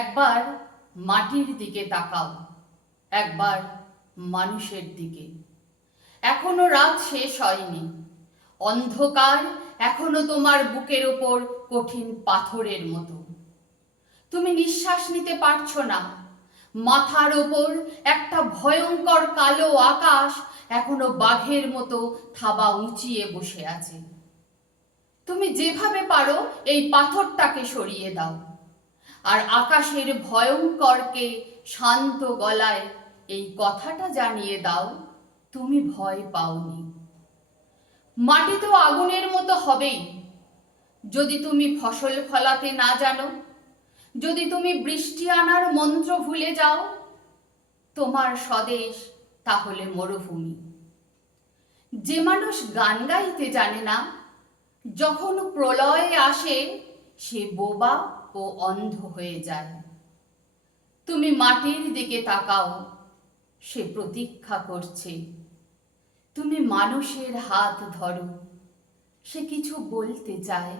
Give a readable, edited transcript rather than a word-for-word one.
একবার মাটির দিকে তাকাও, একবার মানুষের দিকে। এখনো রাত শেষ হয়নি, অন্ধকার এখনো তোমার বুকের ওপর কঠিন পাথরের মতো। তুমি নিঃশ্বাস নিতে পারছো না, মাথার ওপর একটা ভয়ঙ্কর কালো আকাশ এখনো বাঘের মতো থাবা উঁচিয়ে বসে আছে। তুমি যেভাবে পারো এই পাথরটাকে সরিয়ে দাও, আর আকাশের ভয়ঙ্করকে শান্ত গলায় এই কথাটা জানিয়ে দাও, তুমি ভয় পাওনি। মাটি তো আগুনের মতো হবেই যদি তুমি ফসল ফলাতে না জানো, যদি তুমি বৃষ্টি আনার মন্ত্র ভুলে যাও। তোমার স্বদেশ তাহলে মরুভূমি। যে মানুষ গান গাইতে জানে না, যখন প্রলয় আসে সে বোবা ও অন্ধ হয়ে যায়। তুমি মাটির দিকে তাকাও, সে প্রতীক্ষা করছে। তুমি মানুষের হাত ধরো, সে কিছু বলতে চায়।